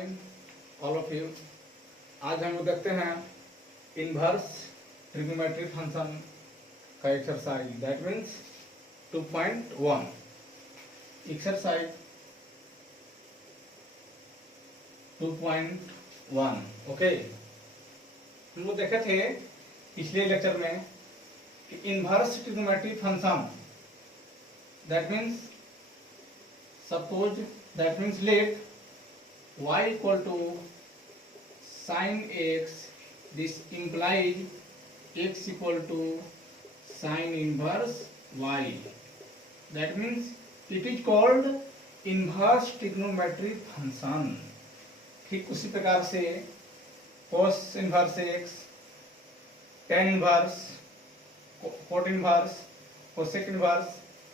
Fine all of you. आज हम लोग देखते हैं इनवर्स ट्रिग्नोमेट्री फंक्शन का exercise, that means 2.1 exercise 2.1। Okay, हम लोग देखे थे पिछले लेक्चर में कि inverse trigonometry function that means let y equal to sin x, this implies x equal to sin inverse y, that means it is called inverse trigonometry function। ठीक उसी प्रकार से cos inverse x, tan inverse, cot inverse, cosec inverse,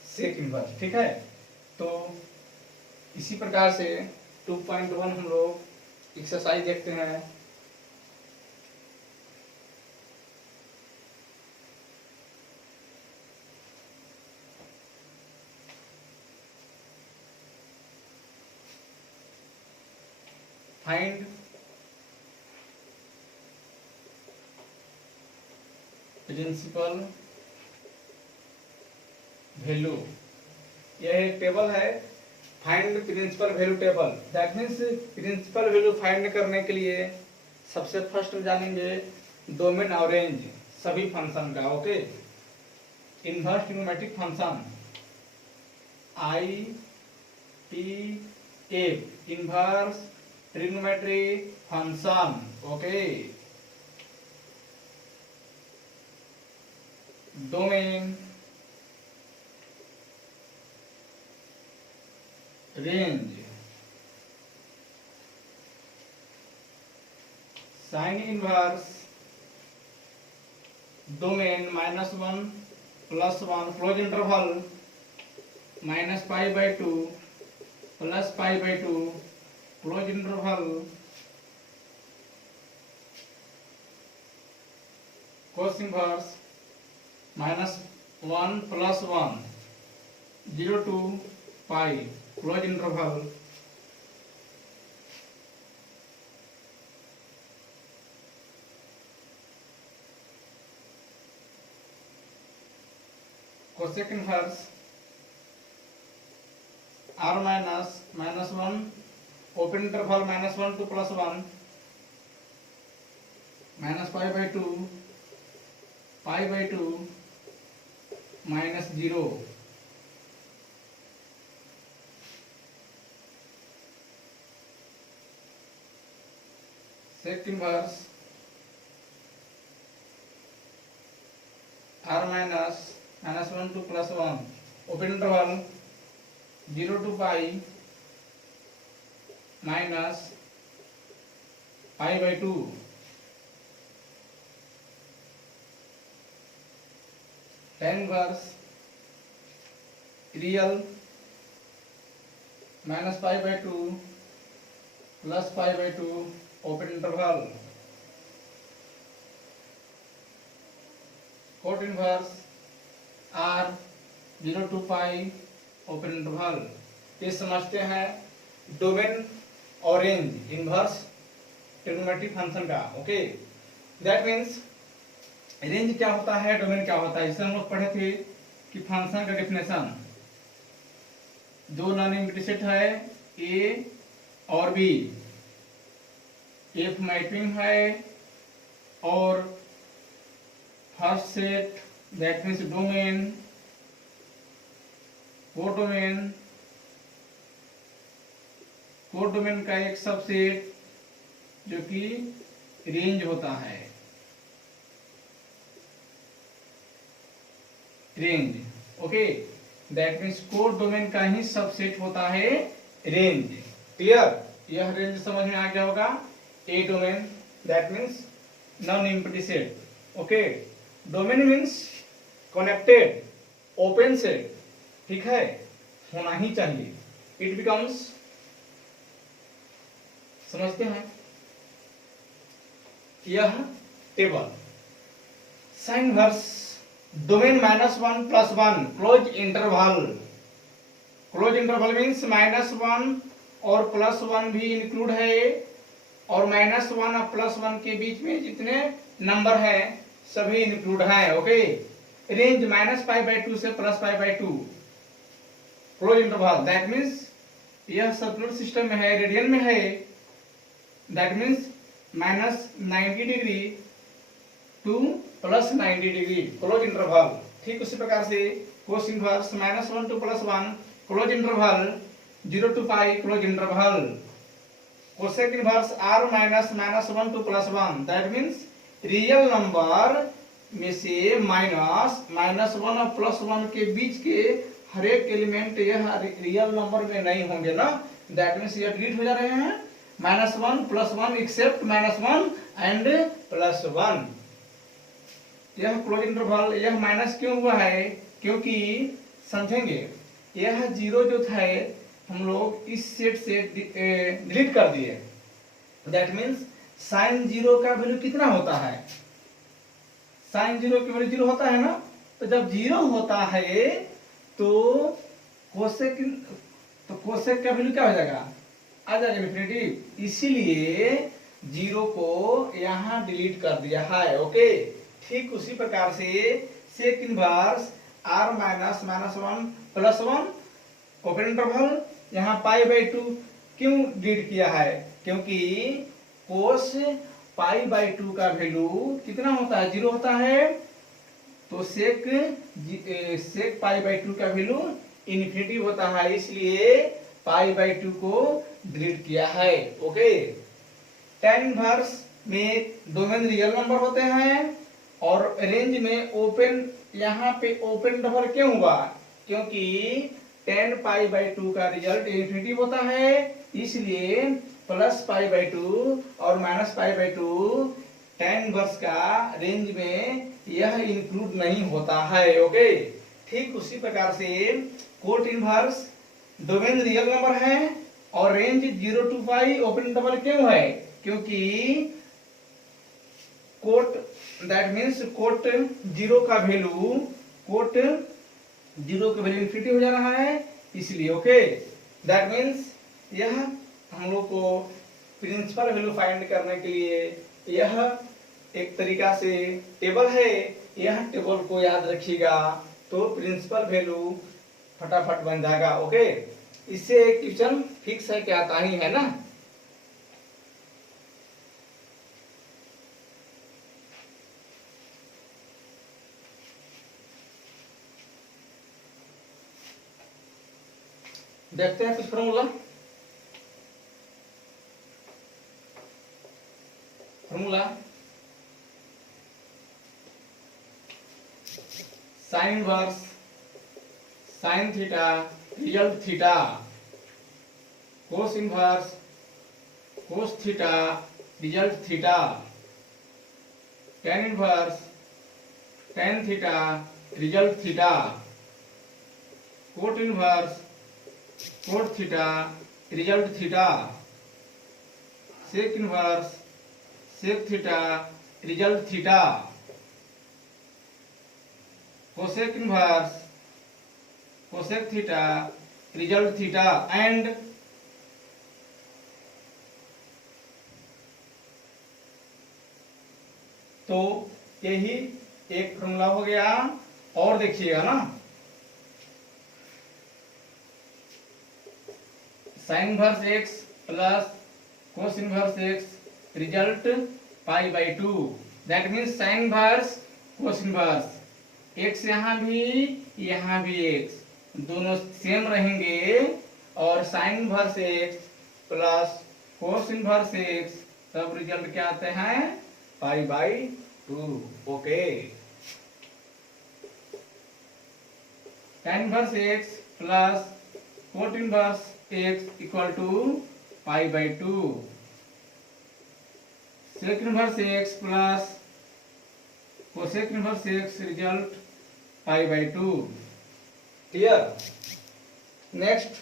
sec inverse, ठीक है। तो इसी प्रकार से 2.1 हम लोग एक्सरसाइज देखते हैं। फाइंड प्रिंसिपल वैल्यू, यह एक टेबल है, find principal value table. That means principal value find करने के लिए सबसे फर्स्ट जानेंगे डोमेन और रेंज सभी फंक्शन का। Okay, inverse trigonometric function I T F, inverse trigonometric function. Okay, domain, range, sine inverse, domain -1 +1 close interval -π/2 +π/2 close interval, cos inverse -1 +1 0 to π close interval, cosec inverse r -1 open interval -1 to +1 -π/2 π/2 -0, sec inverse r -1 to +1 open interval 0 to π minus π/2 tan inverse real -π/2 +π/2 open interval, cot inverse r 0 to π open interval। ये समझते हैं domain और range inverse trigonometric function का। Okay, that means range क्या होता है, domain क्या होता है, इसे हम लोग पढ़े थे कि फंक्शन का डेफिनेशन दो नॉन एम्प्टी सेट है ए और बी, एफ मैपिंग है और first set that means domain, codomain, codomain का एक सबसेट जो कि रेंज होता है, range. Okay, that means codomain का ही सबसेट होता है रेंज। क्लियर, यह रेंज समझ में आ गया होगा। A domain that means non empty set. Okay, domain means connected open set, ठीक है, होना ही चाहिए। इट बिकम्स, समझते हैं, यह table sign inverse domain -1 +1 close interval, close interval means -1 और +1 भी इंक्लूड है, और -1 और +1 के बीच में जितने नंबर हैं सभी इंक्लूड हैं। ओके, रेंज -π/2 से +π/2 क्लोज इंटरवल, दैट मीन्स यह सर्कुलर सिस्टम में है, रेडियन में है, that means -90 to +90 close interval. ठीक उसी प्रकार से cos inverse -1 to +1 close interval, 0 to π close interval. Cosec inverse r -1 to +1, that means real number में से -1 और +1 के बीच के हर एक एलिमेंट यह रियल नंबर में नहीं होंगे ना, दैट मीन्स ये डिलीट हो जा रहे हैं। -1 +1 एक्सेप्ट -1 एंड +1। यह क्लोज इंटरवल, यह माइनस क्यों हुआ है? क्योंकि समझेंगे, यह 0 जो था हम लोग इस सेट से डिलीट कर दिए, दैट मीन्स साइन 0 का वैल्यू कितना होता है? साइन 0 की वैल्यू 0 होता है ना, तो जब 0 होता है तो कोसेक का वैल्यू क्या हो जाएगा? आ जाएगा इन्फिनिटी। इसीलिए 0 को यहां डिलीट कर दिया है। ओके, ठीक उसी प्रकार से sec inverse r -1 +1 open interval, यहाँ π/2 क्यों डिलीट किया है? क्योंकि कोस π/2 का वैल्यू कितना होता है? 0 होता है, तो सेक π/2 का वैल्यू इन्फिनिटी होता है, इसलिए π/2 को डिलीट किया है। ओके, tan इनवर्स में डोमेन रियल नंबर होते हैं और रेंज में ओपन, यहाँ पे ओपन इंटरवल क्यों हुआ? क्योंकि tan π/2 का रिजल्ट इन्फिनिटी होता है, इसलिए +π/2 और -π/2 tan इनवर्स का रेंज में यह इंक्लूड नहीं होता है। ओके, ठीक उसी प्रकार से cot inverse domain real number है और रेंज 0 टू π ओपन इंटरवल क्यों है? क्योंकि कोट, दैट मीन्स कोट 0 का वैल्यू इन्फिनिटी हो जा रहा है, इसलिए। ओके, दैट मीन्स यह हम लोग को प्रिंसिपल वैल्यू फाइंड करने के लिए यह एक तरीका से टेबल है, यह टेबल को याद रखिएगा तो प्रिंसिपल वैल्यू फटाफट बन जाएगा। ओके, इससे एक क्वेश्चन फिक्स है कि आता ही है ना। देखते हैं कुछ formula. Sine inverse sine theta result theta, cos inverse cos theta result theta, tan inverse tan theta result theta, cot inverse cot theta result theta, sec inverse sec theta result theta, cosec inverse cosec theta result theta, and तो यही एक formula हो गया। और देखिएगा ना, sine inverse x plus cos inverse x result π/2, that means sine inverse cos inverse, x यहाँ भी x दोनों सेम रहेंगे, और sine inverse x plus cos inverse x तब रिजल्ट क्या आते हैं? π/2। Okay, tan inverse x plus cot inverse x equal to π/2, sec inverse x plus cosec inverse x result π/2। Clear? Next,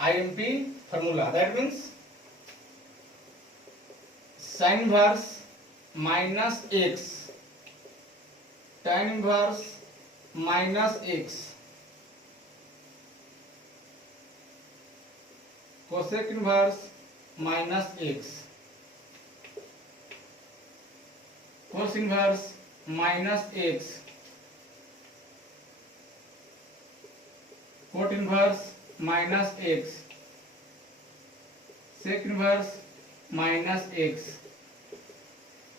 IMP formula, that means sine inverse minus x, tan inverse minus x, cosec inverse minus x, cos inverse minus x, cot inverse minus x, sec inverse minus x.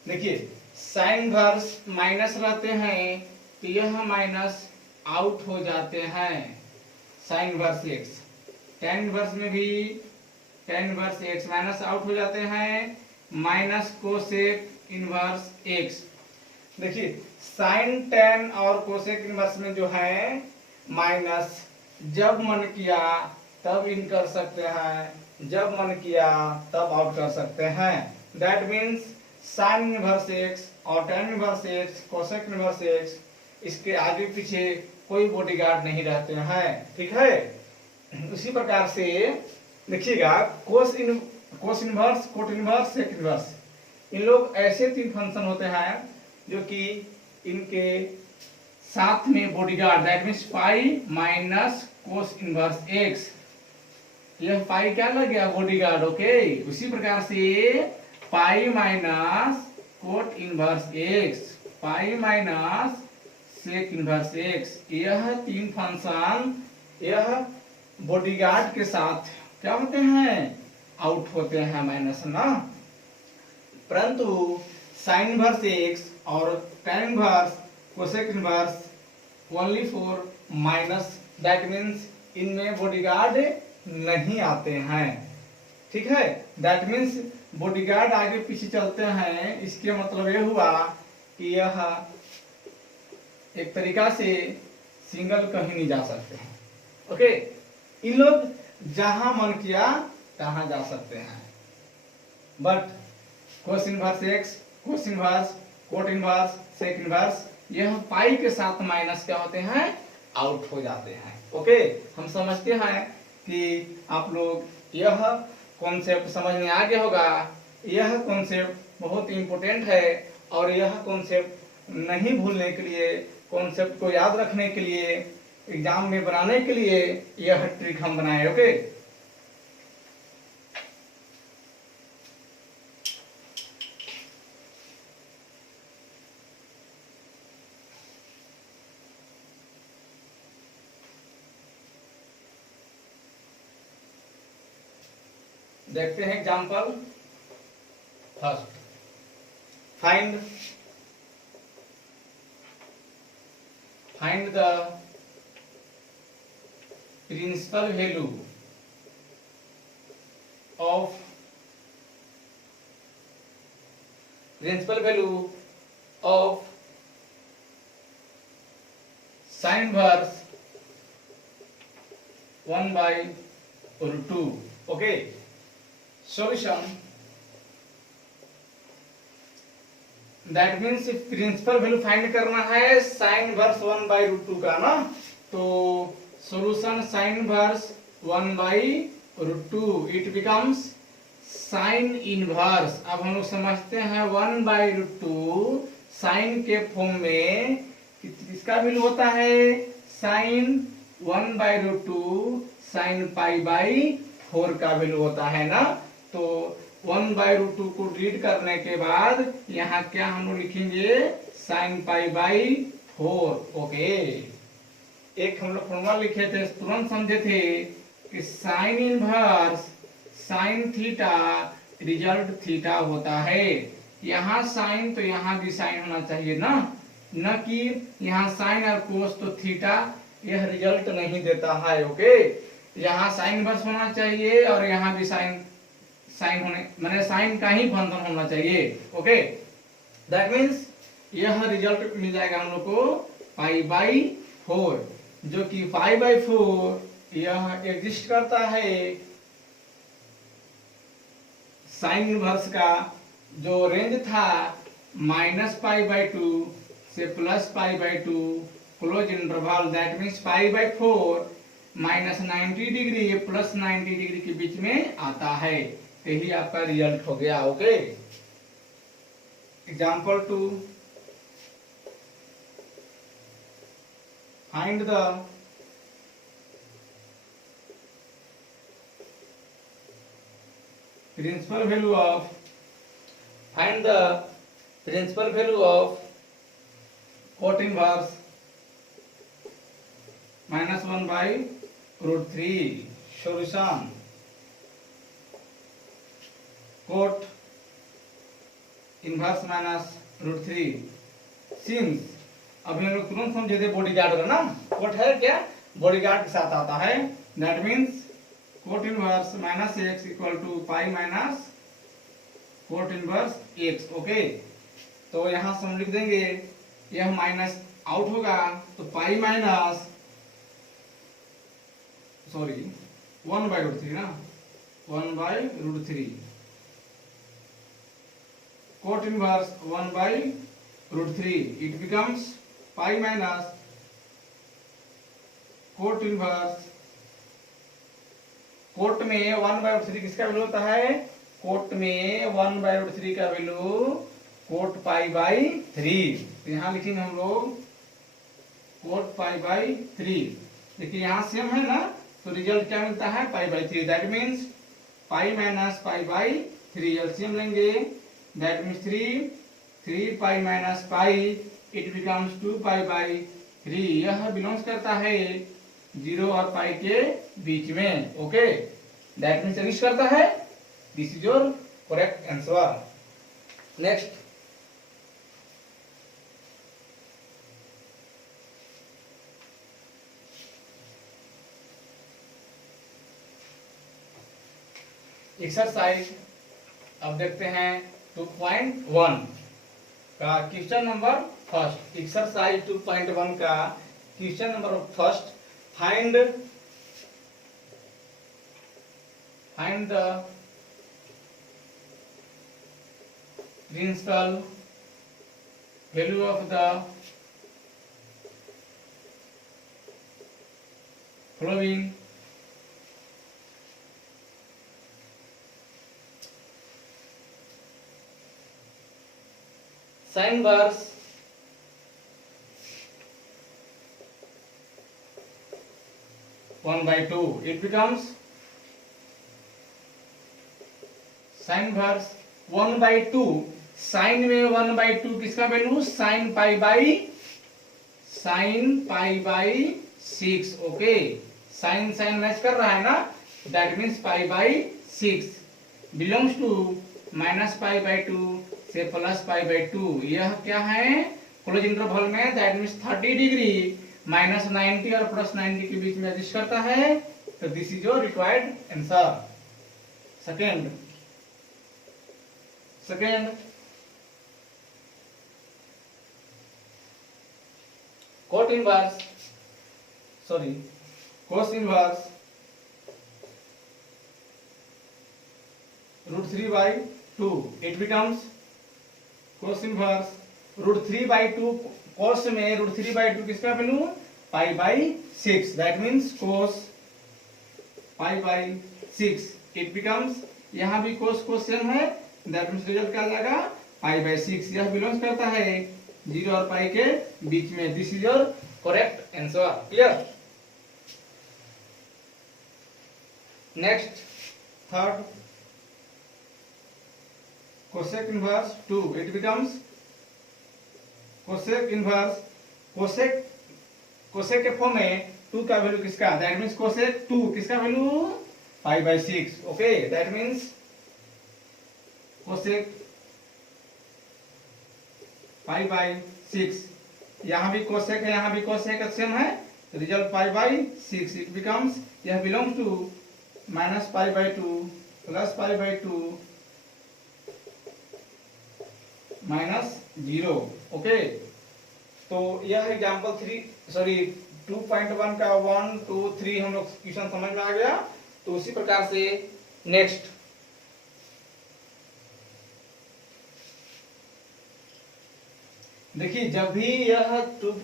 देखिए sine inverse minus रहते हैं तो यह minus out हो जाते हैं, sign inverse x. Tan inverse में भी ten inverse x minus out हो जाते हैं, माइनस कोसेक इनवर्स एक्स। देखिए साइन टेन और कोसेक इनवर्स में जो है माइनस जब मन किया तब इन कर सकते हैं, जब मन किया तब आउट कर सकते हैं। That means sine inverse x और tan inverse x, cosec inverse x, इसके आगे पीछे कोई बॉडीगार्ड नहीं रहते हैं, ठीक है। उसी प्रकार से देखिएगा cos inverse, cot inverse, sec inverse, इन लोग ऐसे तीन फंक्शन होते हैं जो कि इनके साथ में bodyguard, that means pi minus cos inverse x, यह पाई क्या लग गया बॉडीगार्ड, ओके। उसी प्रकार से pi minus cot inverse x, pi minus sec inverse x, यह तीन फंक्शन यह बॉडीगार्ड के साथ क्या होते हैं, आउट होते हैं माइनस ना। परंतु साइन इनवर्स एक्स और tan inverse, cosec inverse only for minus, that means इनमें बॉडीगार्ड नहीं आते हैं, ठीक है। दैट मीन्स बॉडीगार्ड आगे पीछे चलते हैं, इसके मतलब ये हुआ कि यह एक तरीका से सिंगल कहीं नहीं जा सकते हैं, ओके। इन लोग जहां मन किया तहां जा सकते हैं, but cos inverse x, cos inverse, cot inverse, sec inverse, यह पाई के साथ माइनस क्या होते हैं, आउट हो जाते हैं, ओके। हम समझते हैं कि आप लोग यह कॉन्सेप्ट समझ में आ गया होगा। यह कॉन्सेप्ट बहुत इंपॉर्टेंट है और यह कॉन्सेप्ट नहीं भूलने के लिए, कॉन्सेप्ट को याद रखने के लिए, एग्जाम में बनाने के लिए यह ट्रिक हम बनाए, ओके। देखते हैं example first. Find the principal value of sine inverse 1/√2, okay. Solution, that means principal value find करना है साइन इनवर्स 1/√2 का ना, तो solution sine inverse 1/√2, it becomes sine inverse. अब हम लोग समझते हैं 1/√2 साइन के फॉर्म में किसका वैल्यू होता है, साइन 1/√2 साइन π/4 का वैल्यू होता है ना। तो 1/√2 को रीड करने के बाद यहाँ क्या हम लोग लिखेंगे, साइन π/4, ओके। एक हम लोग फॉर्मूला लिखे थे, तुरंत समझे थे कि sign inverse sine theta result theta होता है। यहाँ साइन तो यहाँ भी साइन होना चाहिए ना, न कि यहाँ साइन और कोस तो थीटा, यह रिजल्ट नहीं देता है, ओके। यहाँ साइन इनवर्स होना चाहिए और यहाँ भी साइन होने माने साइन का ही बंधन होना चाहिए, ओके। दैट मीन्स यह रिजल्ट मिल जाएगा हम लोग को π/4, जो कि π/4 यह एग्जिस्ट करता है साइन इनवर्स का जो रेंज था -π/2 से +π/2 close interval, that means π/4 -90 degree +90 degree के बीच में आता है, यही आपका रिजल्ट हो गया, okay. Example 2, find the principal value of find the principal value of cot inverse minus 1 by root 3. Solution: cot inverse minus root 3 since, अभी हम लोग तुरंत समझे थे बॉडीगार्ड का ना, कोट है क्या, बॉडीगार्ड के साथ आता है, that means cot inverse minus x equal to pi minus cot inverse x. Okay, तो यहां से हम लिख देंगे, यह माइनस आउट होगा तो pi minus sorry 1 by root 3 ना, 1 by root 3 cot inverse 1 by root 3, it becomes pi minus cot inverse, cot में 1 by root 3 किसका वैल्यू होता है, कोट में 1 by root 3 का वैल्यू कोट पाई बाई 3, तो यहाँ लिखेंगे हम लोग कोट पाई बाई 3। देखिए यहाँ सेम है ना, तो रिजल्ट क्या मिलता है, पाई by 3, that means pi minus pi by 3, LCM लेंगे, that means 3 pi minus pi, it becomes 2 pi by 3। यह बिलोंग्स करता है 0 और पाई के बीच में। ओके, दैट मीन्स एग्जिस्ट करता है, this is your correct answer. Next, exercise अब देखते हैं 2.1 का क्वेश्चन नंबर फर्स्ट। एक्सरसाइज 2.1 का question number first, find the principal value of the following sin inverse one by 2, it becomes sin inverse 1 by 2, sine में 1 by 2 किसका value, sine pi by 6। Okay, sine sine match कर रहा है ना, that means pi by 6 belongs to minus pi by 2 से plus pi by 2। यह क्या है, क्लोज इंटरवल में, दैट मीन्स 30 डिग्री माइनस 90 और प्लस 90 के बीच में एडजस्ट करता है, तो this is your required answer. Second cot inverse cos inverse root 3 by 2, it becomes cos inverse root 3 by 2, cos में रूट 3 बाई 2 किसका value, pi by 6, that means cos pi by 6, it becomes, यहाँ भी cos same है, that means result क्या आ जाएगा, पाई by 6। यह belongs करता है 0 और पाई के बीच में, this is your correct answer. Clear. Next, third, cosec inverse 2, it becomes cosec inverse cosec के फॉर्म में 2 का वैल्यू किसका, दैट मीन्स cosec 2 किसका value, pi by 6। Okay, that means cosec pi by 6, यहाँ भी cosec है, यहाँ भी cosec सेम है, result pi by 6, it becomes, यह belongs to minus pi by 2 plus pi by 2 minus 0। Okay, तो यह एग्जाम्पल 2.1 का 1 2 3 हम लोग क्वेश्चन समझ में आ गया। तो उसी प्रकार से नेक्स्ट, देखिए जब भी यह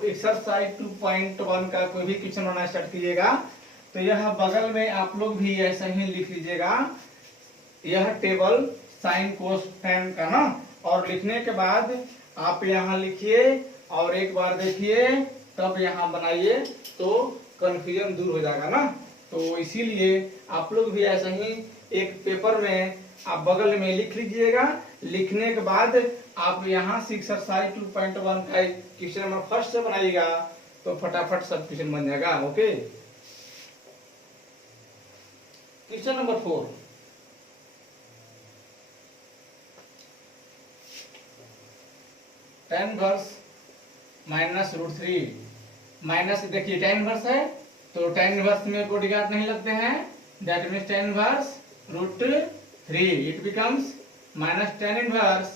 एक्सरसाइज 2.1 का कोई भी क्वेश्चन बनाना स्टार्ट कीजिएगा, तो यह बगल में आप लोग भी ऐसा ही लिख लीजिएगा, यह टेबल साइन कोस tan का ना। और लिखने के बाद आप यहाँ लिखिए और एक बार देखिए, तब यहाँ बनाइए तो कंफ्यूजन दूर हो जाएगा ना। तो इसीलिए आप लोग भी ऐसा ही एक पेपर में आप बगल में लिख लीजिएगा। लिखने के बाद आप यहाँ से एक्सरसाइज 2.1 का क्वेश्चन नंबर फर्स्ट से बनाइएगा तो फटाफट सब क्वेश्चन बन जाएगा। Okay, question number 4, tan inverse minus √3 minus, देखिए tan इनवर्स है तो tan इनवर्स में कोडिगाट नहीं लगते हैं, that means tan inverse √3 it becomes minus tan inverse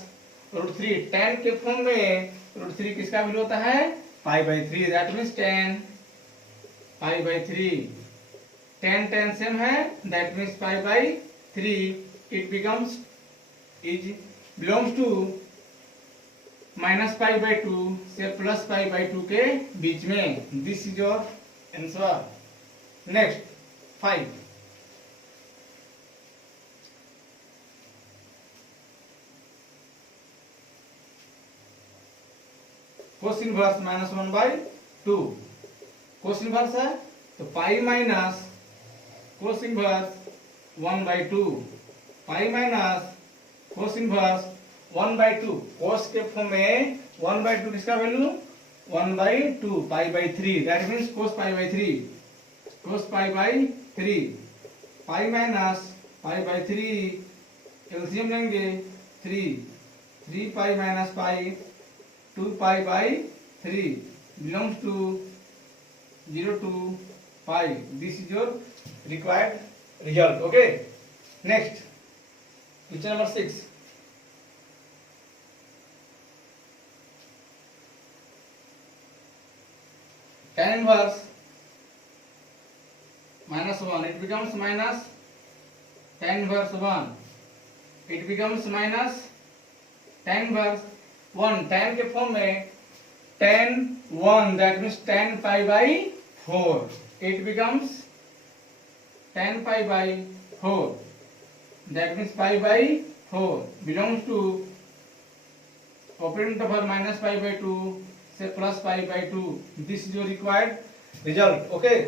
√3। tan के फॉर्म में √3 किसका वैल्यू होता है π/3, that means tan π/3। tan same है, that means π/3 it becomes is belongs to -π/2 से +π/2 के बीच में। This is your answer. Next 5, cos inverse -1/2। Cos inverse है तो pi minus cos inverse 1/2, pi minus cos inverse 1/2। Cos के फॉर्म में 1/2 किसका value 1/2 π/3, that means cos π/3, cos π/3, pi minus π/3 LCM लेंगे 3 pi minus pi 2 π/3 belongs to 0 to pi. This is your required result. Okay, next question number 6, tan inverse -1 it becomes minus tan inverse 1, it becomes minus tan inverse 1। tan के form में tan 1 that means tan π/4, it becomes tan π/4 that means π/4 belongs to open interval -π/2 से +π/2। this is your required result. Okay,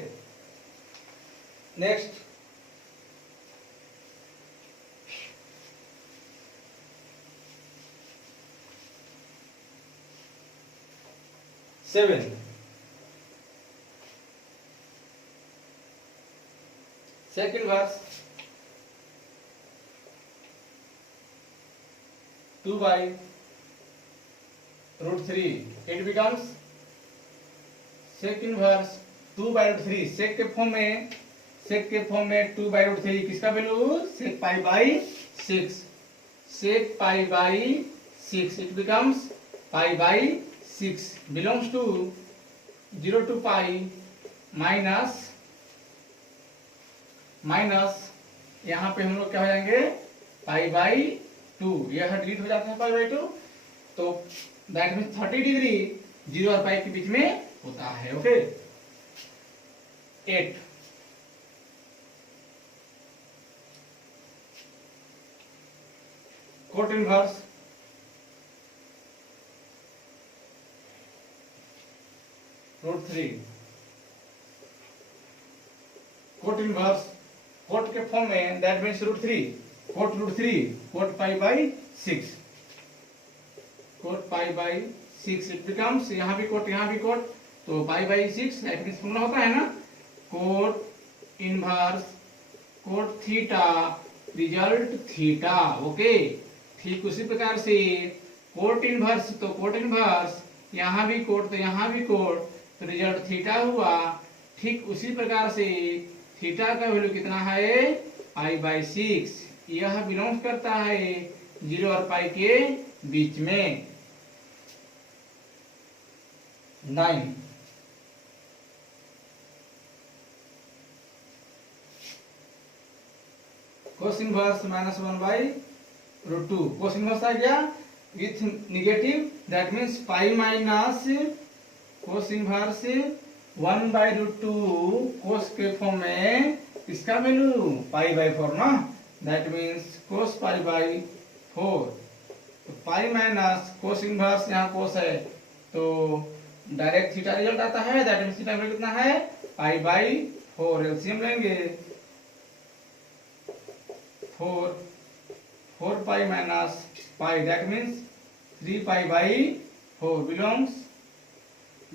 next 7, sec inverse 2/√3 it becomes sec inverse 2/√3। sec के form में 2/√3 किसका value sec π/6, sec π/6 it becomes π/6 belongs to 0 to pi minus यहाँ पे हम लोग क्या हो जाएंगे π/2, यह डिलीट हो जाता है π/2, तो दैट मीन्स 30 डिग्री 0 और पाई के बीच में होता है। Okay, 8, cot inverse √3, cot inverse cot के फॉर्म में that means √3, cot √3 cot π/6, cot π/6 it becomes यहाँ भी कोट तो π/6 दैट मीन्स फॉर्मूला होता है ना coat inverse cot theta result theta. Okay, ठीक उसी प्रकार से कोट इनवर्स तो कोट इनवर्स, यहाँ भी कोट तो यहाँ भी कोट, तो रिजल्ट थीटा हुआ। ठीक उसी प्रकार से थीटा का वैल्यू कितना है π/6, यह बिलोंग करता है 0 और पाई के बीच में। 9, कोस इनवर्स -1/√2। कोस इनवर्स आ गया with negative, that means pi minus cos inverse 1/√2 कोस के फॉर्म में इसका वैल्यू π/4 ना, दैट मीन्स कोस π/4 4, तो पाई माइनस कोस इनवर्स, यहाँ कोस है तो डायरेक्ट थीटा रिजल्ट आता है, दैट मींस थीटा कितना है पाई बाई 4। एलसीएम लेंगे 4 pi minus pi, that means 3 pi by 4 belongs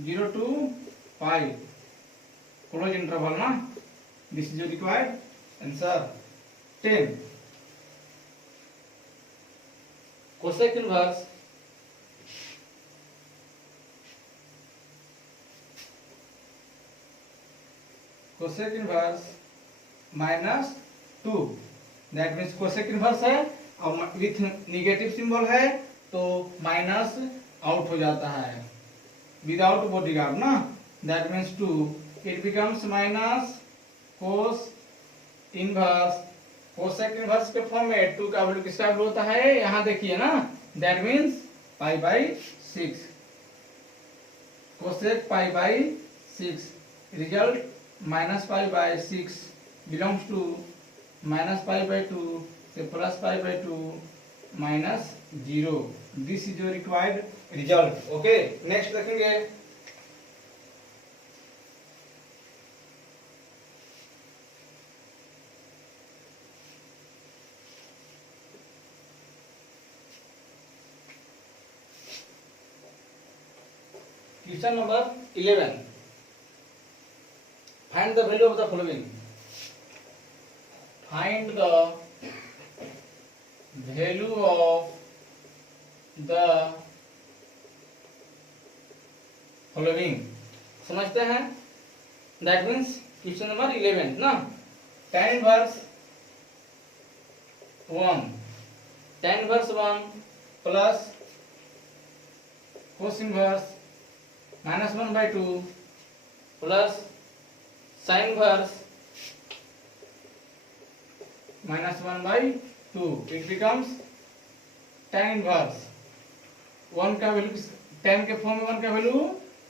0 to pi, close interval ना। This is your required answer. 10 cosec inverse -2, that means cosec inverse है और with negative symbol है तो minus out हो जाता है विदाउट बॉडीगार्ड ना, that means 2, it becomes minus cos inverse. Cosec inverse के फॉर्म में 2 का वैल्यू किसका वैल्यू होता है, यहाँ देखिए ना, that means pi by 6, cosec pi by 6, result minus pi by 6 belongs to minus pi by 2 से plus pi by 2 minus 0। This is your required result. Okay, next देखेंगे question number 11। Find the value of the following. Find the value of the following. समझते हैं, that means question number 11 ना। tan inverse 1 plus cos inverse -1/2 plus sign inverse -1/2, it becomes tan inverse 1 का value, tan के form में 1 का value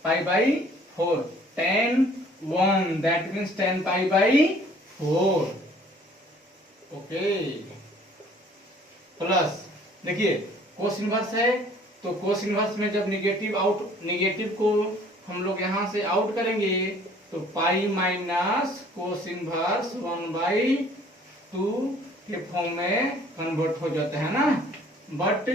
pi by 4, tan 1 that means tan pi by 4। Okay, plus देखिए कोस inverse है तो cos inverse में जब निगेटिव को हम लोग यहाँ से आउट करेंगे तो पाई माइनस कोस इनवर्स 1/2 के फॉर्म में कन्वर्ट हो जाता है ना। बट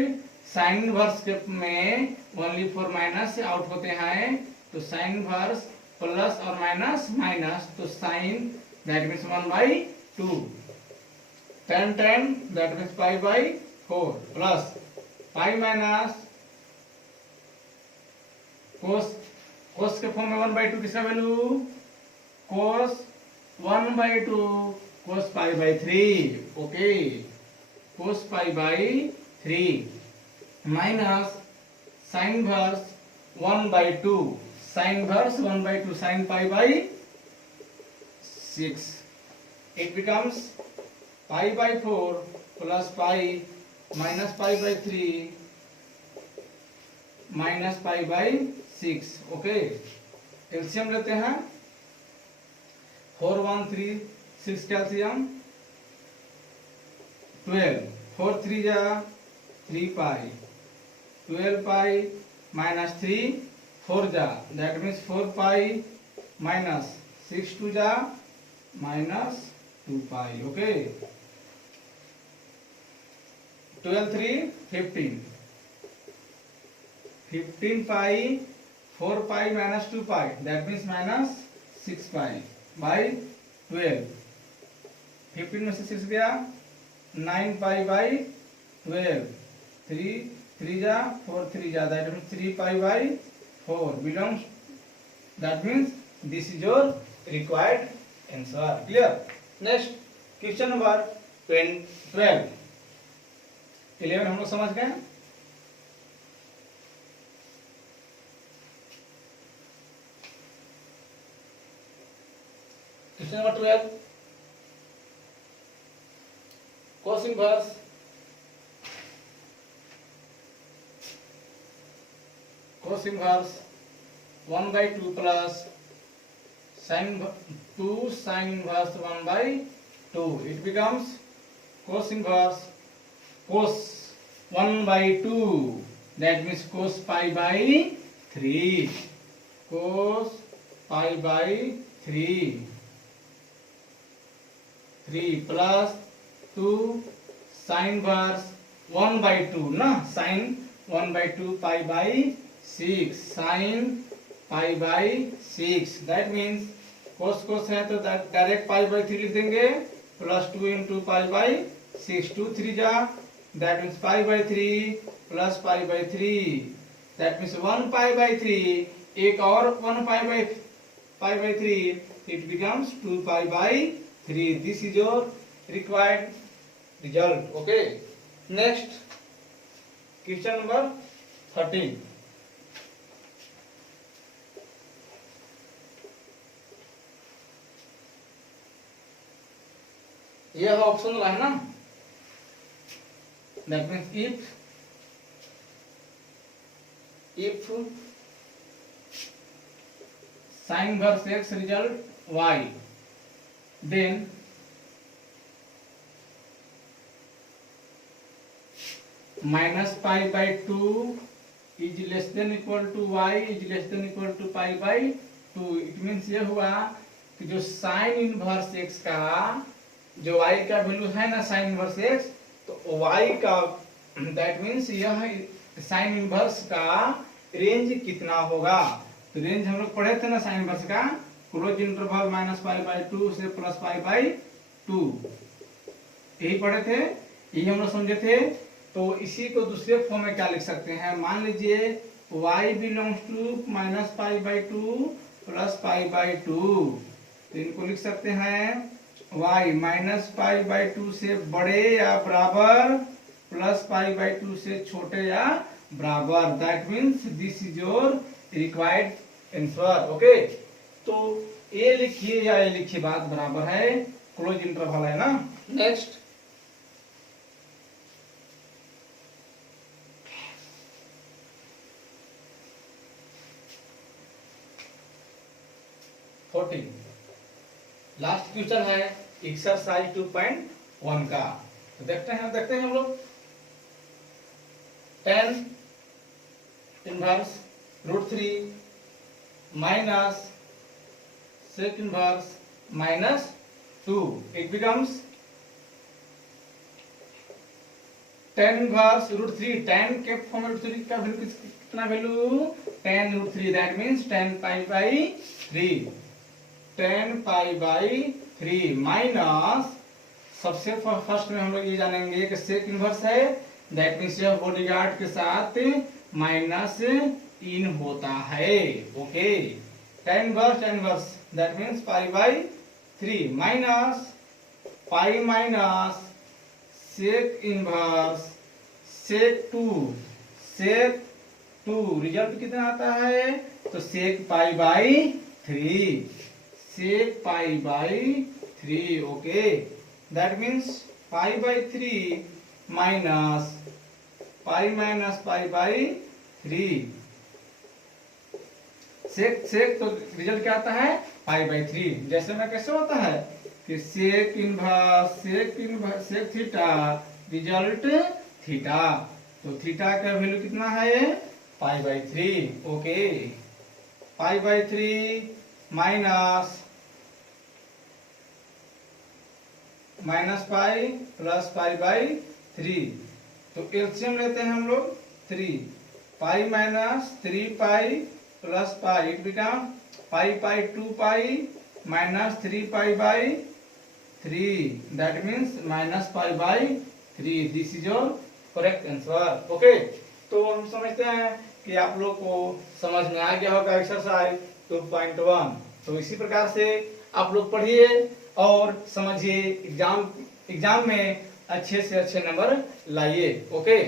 साइन इनवर्स के में ओनली फॉर माइनस से आउट होते हैं तो साइन इनवर्स प्लस और माइनस माइनस, तो sine that means 1/2, tan that means pi by 4 plus pi minus cos के फॉर्म में 1/2 किसका value, cos 1/2 cos pi by 3। Okay, cos pi by 3 minus sine inverse 1/2, sine inverse 1/2 sine pi by 6, it becomes pi by 4 plus pi minus pi by 3 minus pi by 6। Okay, LCM लेते हैं 4 1 3 6 calcium 12, 4 3 जा 3 पाई, 12 pi minus 3 4 जा, that means 4 pi minus 6 2 जा minus 2 pi. Okay, 12 3 15, 15 pi 4 pi minus 2 pi, that means minus 6 pi by 12, 15 में से 6 गया 9 pi by 12, 3 3 जा 4 3 जा, that means 3 pi by 4 belongs, that means this is your required answer. Clear. Next question number 12। 11 हम लोग समझ गए। Question number 12, cos inverse cos inverse 1/2 plus sin 2 sin inverse 1/2, it becomes cos inverse cos 1/2, that means cos pi by 3, cos pi by 3 plus 2 sin inverse 1/2 ना, sin 1/2 pi by 6, sin pi by 6, that means cos है तो direct pi by 3 लिख देंगे, plus 2 into pi by 6, 2 3 जा, that means pi by 3 plus pi by 3, that means 1 pi by 3, एक और 1 pi by 3, it becomes 2 pi by 3. This is your required result. Okay. Next, question number 13. ये option है ना, that means if sin inverse x result y, then minus pi by 2 is less than equal to y is less than equal to pi by 2. It means ये हुआ कि जो sin inverse x का जो y का value है ना sin inverse x, तो y का that means यह sin inverse का रेंज कितना होगा, तो रेंज हम लोग पढ़े थे ना sin inverse का, close interval minus pi by 2 से प्लस पाई बाई 2, यही पढ़े थे, यही हम लोग समझे थे। तो इसी को दूसरे फॉर्म में क्या लिख सकते हैं, मान लीजिए y belongs to minus pi by 2 plus pi by 2, तो इनको लिख सकते हैं y माइनस पाई बाई 2 से बड़े या बराबर प्लस पाई बाई 2 से छोटे या बराबर, that means this is your required answer. Okay, तो ए लिखिए या ए लिखिए, बात बराबर है, क्लोज इंटरवल है ना। नेक्स्ट, लास्ट क्वेश्चन है एक्सरसाइज 2.1 का, तो देखते हैं हम लोग। tan inverse √3 minus sec inverse minus 2, it becomes tan inverse √3, tan के फॉर्म में √3 का वैल्यू कितना value, tan √3, that means tan pi by 3, tan pi by 3 minus, सबसे फर्स्ट में हम लोग ये जानेंगे कि sec inverse है, that means यह बॉडीगार्ड के साथ माइनस इन होता है। Okay, tan inverse that means pi by 3 minus pi minus sec inverse sec 2 result कितना आता है, तो sec pi by 3, sec pi by 3। Okay, that means pi by 3 minus pi by 3, सेक तो रिजल्ट क्या आता है, पाई बाई 3। जैसे में कैसे होता है कि सेक थीटा रिजल्ट थीटा, तो थीटा का वैल्यू कितना है, पाई by 3। Okay, pi by 3 minus pi plus pi by 3, तो एलसीएम लेते हैं हम लोग 3, pi minus 3 pi plus pi, it become pi 2 pi minus 3 pi by 3, that means minus pi by 3। This is your correct answer. Okay, तो हम समझते हैं कि आप लोग को समझ में आ गया होगा एक्सरसाइज 2.1। तो इसी प्रकार से आप लोग पढ़िए और समझिए, एग्जाम में अच्छे से अच्छे नंबर लाइए। ओके।